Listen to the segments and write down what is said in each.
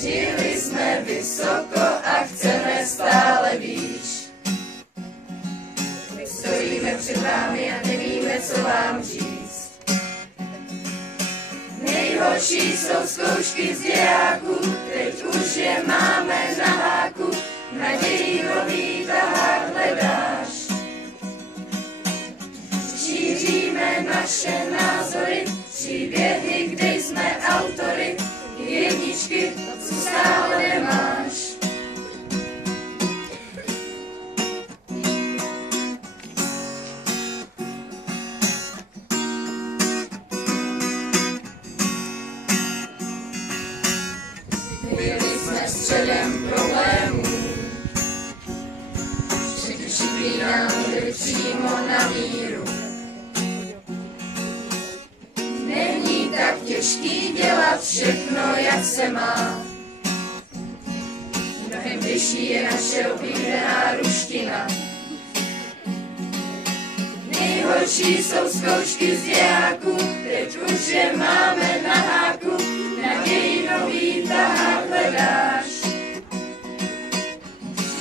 Žili jsme vysoko a chceme stále výš. My stojíme před vámi a nevíme, co vám říct. Nejhorší jsou zkoušky z dějáků, teď už je máme na háku. Naději nový tahák hledáš. Šíříme naše názory, příběhy, kde jsme autory, jedničky, co stále nemáš. Byli jsme středem problémů, všichni nám byli přímo na míru. Není tak těžký dělat všechno, jak se má. Mnohem vyšší je naše oblíbená ruština. Nejhorší jsou zkoušky z dějáků, teď už je máme na háku. Naději nový tahák hledáš.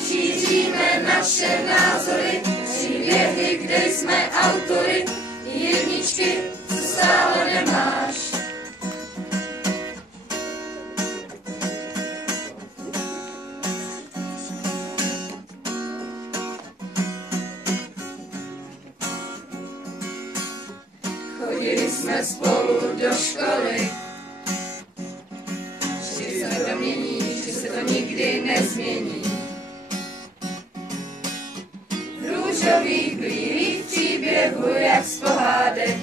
Šíříme naše názory, příběhy, kde jsme autory, jedničky, co stále nemáš. Chodili jsme spolu do školy, šli jsme do mění, že se to nikdy nezmění. V růžových bílých příběhů, jak z pohádek,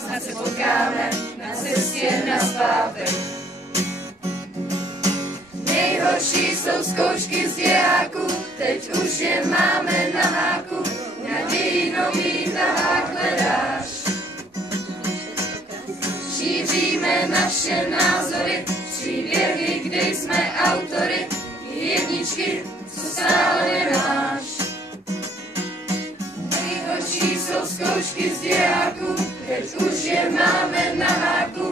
snad se potkáme na cestě nazpátek. Nejhorší jsou zkoušky z dějáků, teď už je máme na háku. Naději nový tahák hledáš. Šíříme naše názory, příběhy, kde jsme autory, jedničky, co stále nemáš. Nejhorší jsou zkoušky z dějáků, teď už je máme na háku.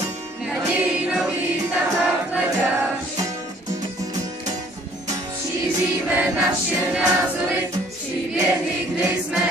Naději nový tahák hledáš. Šíříme naše názory, příběhy, kde jsme